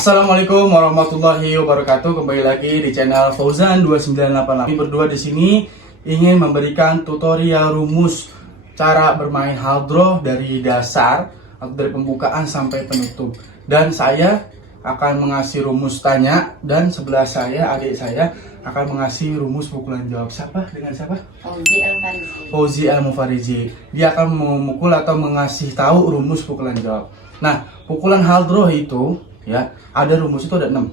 Assalamualaikum warahmatullahi wabarakatuh. Kembali lagi di channel Fauzan 2988. Kami berdua di sini ingin memberikan tutorial rumus cara bermain haldro dari dasar atau dari pembukaan sampai penutup. Dan saya akan mengasih rumus tanya dan sebelah saya adik saya akan mengasih rumus pukulan jawab. Siapa? Dengan siapa? Fauzi Al-Mufarizi. Dia akan memukul atau mengasih tahu rumus pukulan jawab. Nah, pukulan haldro itu ya, ada rumus itu ada 6.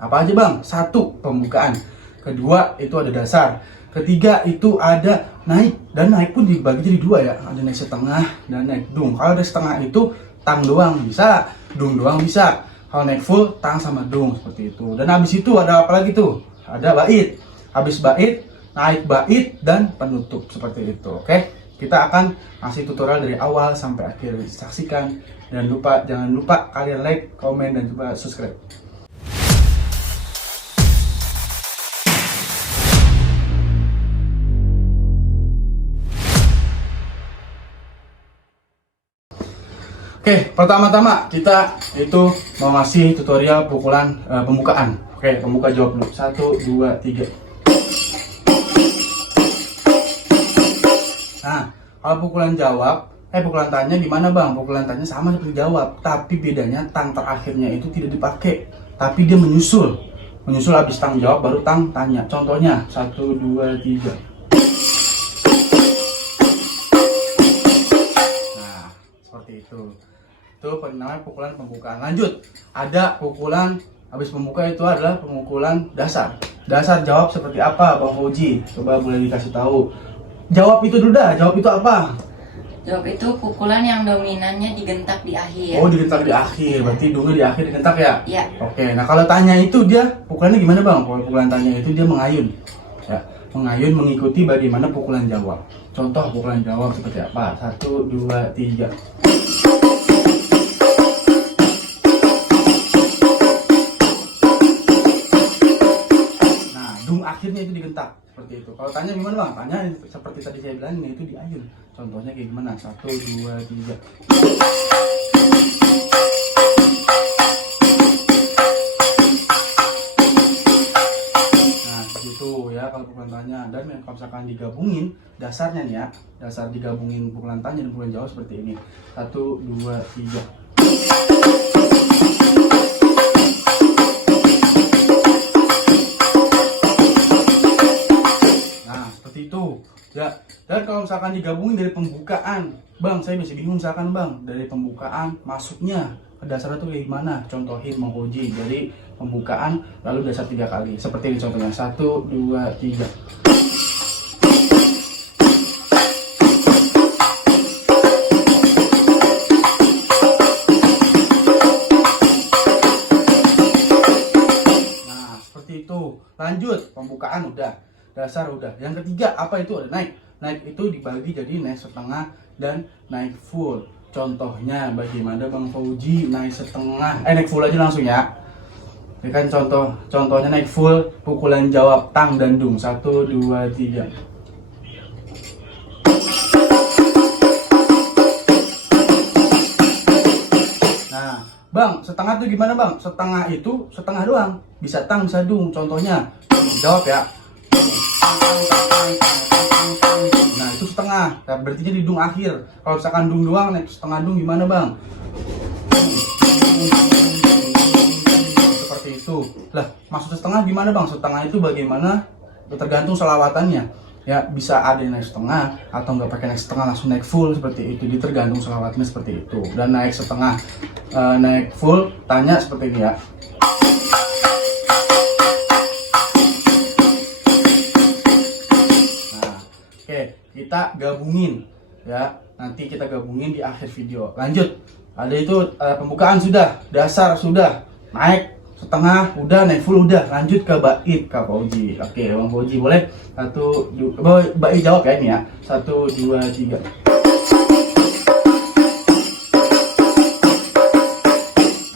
Apa aja bang? 1, pembukaan. Kedua, itu ada dasar. Ketiga, itu ada naik. Dan naik pun dibagi jadi 2 ya. Ada naik setengah dan naik dung. Kalau ada setengah itu tang doang bisa, dung doang bisa. Kalau naik full, tang sama dung, seperti itu. Dan habis itu ada apa lagi tuh? Ada bait. Habis bait, naik bait dan penutup, seperti itu. Oke? Kita akan kasih tutorial dari awal sampai akhir. Saksikan dan jangan lupa kalian like, komen dan juga subscribe. Oke, pertama-tama kita itu mau ngasih tutorial pukulan pembukaan. Oke, pembuka jawab dulu. 1, 2, 3. Nah, kalau pukulan jawab, pukulan tanya gimana bang? Pukulan tanya sama seperti jawab, tapi bedanya tang terakhirnya itu tidak dipakai, tapi dia menyusul. Menyusul habis tang jawab baru tang tanya. Contohnya 1, 2, 3. Nah, seperti itu. Itu namanya pukulan pembukaan. Lanjut, ada pukulan habis pembuka itu adalah pemukulan dasar. Dasar jawab seperti apa Bang Fauzi? Coba boleh dikasih tahu. Jawab itu dulu dah, jawab itu apa? Jawab itu pukulan yang dominannya digentak di akhir. Oh, digentak di akhir, berarti dulu di akhir digentak ya? Iya. Oke, nah kalau tanya itu dia pukulannya gimana bang? Kalau pukulan tanya itu dia mengayun, ya, mengayun mengikuti bagaimana pukulan jawab. Contoh pukulan jawab seperti apa? 1, 2, 3. Nah, dung akhirnya itu digentak. Seperti itu. Kalau tanya gimana bang? Tanya seperti tadi saya bilang itu diayun. Contohnya kayak gimana? 1, 2, 3. Nah gitu ya kalau pukulan tanya. Dan kalau misalkan digabungin dasarnya nih ya, dasar digabungin pukulan tanya dan pukulan jawab seperti ini. 1, 2, 3. Itu ya. Dan kalau misalkan digabungin dari pembukaan, bang saya masih bingung misalkan bang dari pembukaan masuknya ke dasar itu kayak gimana? Contohin Bang Fauzi dari pembukaan lalu dasar 3 kali seperti ini contohnya. 1, 2, 3. Nah seperti itu. Lanjut, pembukaan udah, dasar udah. Yang ketiga apa itu? Ada naik. Naik itu dibagi jadi naik setengah dan naik full. Contohnya bagaimana Bang Fauzi naik setengah, naik full aja langsung ya. Ini kan contohnya naik full pukulan jawab tang dan dung. 1, 2, 3. Nah, bang setengah itu gimana bang? Setengah itu setengah doang. Bisa tang bisa dung. Contohnya jawab ya. Nah itu setengah, nah, berarti di dung akhir. Kalau misalkan dung doang, naik setengah dung gimana bang? Seperti itu. Lah maksud setengah gimana bang? Setengah itu bagaimana? Tergantung selawatannya. Ya bisa ada yang naik setengah atau nggak pakai naik setengah langsung naik full seperti itu. Dia tergantung selawatnya seperti itu. Dan naik setengah, naik full tanya seperti ini ya. Kita gabungin ya, nanti kita gabungin di akhir video. Lanjut, ada itu pembukaan sudah, dasar sudah, naik setengah udah, naik full udah. Lanjut ke bait Kak Fauzi. Oke Bang Fauzi boleh 1, 2, bait jawab ya ini ya. 1, 2, 3.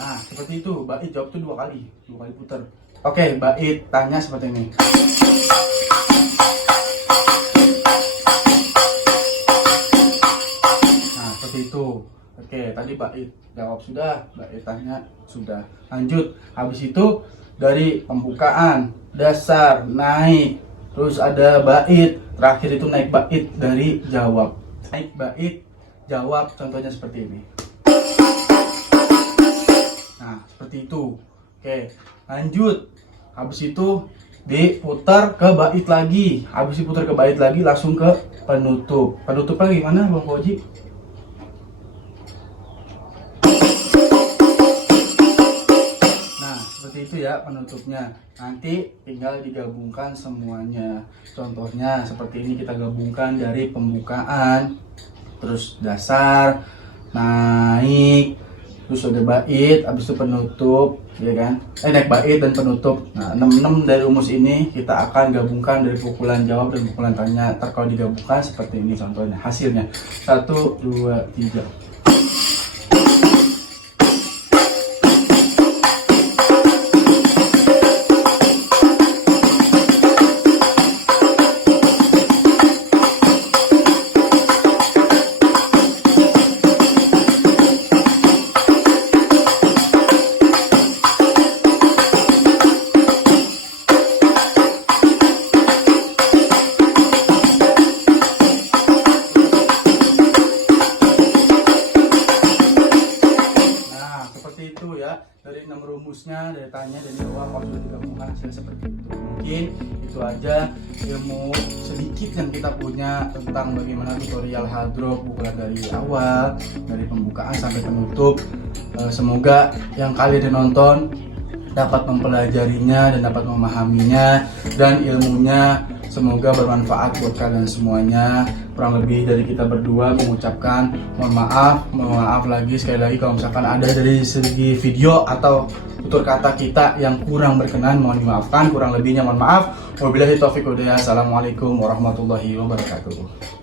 Nah seperti itu, bait jawab itu 2 kali putar. Oke, bait tanya seperti ini. Itu. Oke, tadi bait. Jawab sudah, bait tanya sudah. Lanjut. Habis itu dari pembukaan, dasar, naik, terus ada bait, terakhir itu naik bait dari jawab. Naik bait, jawab, contohnya seperti ini. Nah, seperti itu. Oke, lanjut. Habis itu diputar ke bait lagi. Habis diputar ke bait lagi langsung ke penutup. Penutupnya gimana Bang Koji? Nah, seperti itu ya penutupnya. Nanti tinggal digabungkan semuanya. Contohnya seperti ini, kita gabungkan dari pembukaan, terus dasar, naik, terus ada bait, habis itu penutup, ya kan? Naik bait dan penutup. Nah, 6 dari rumus ini kita akan gabungkan dari pukulan jawab dan pukulan tanya. Ntar kalau digabungkan seperti ini contohnya, hasilnya 1, 2, 3. Itu ya, dari 6 rumusnya, dari tanya dan jawab kalau sudah digabungkan hasilnya seperti itu. Mungkin itu aja ilmu sedikit yang kita punya tentang bagaimana tutorial hadroh, pukulan dari awal, dari pembukaan sampai penutup. Semoga yang kalian nonton dapat mempelajarinya dan dapat memahaminya, dan ilmunya semoga bermanfaat buat kalian semuanya. Kurang lebih dari kita berdua mengucapkan mohon maaf lagi sekali lagi kalau misalkan ada dari segi video atau tutur kata kita yang kurang berkenan, mohon dimaafkan. Kurang lebihnya mohon maaf. Wabillahi taufiq wal hidayah. Assalamualaikum warahmatullahi wabarakatuh.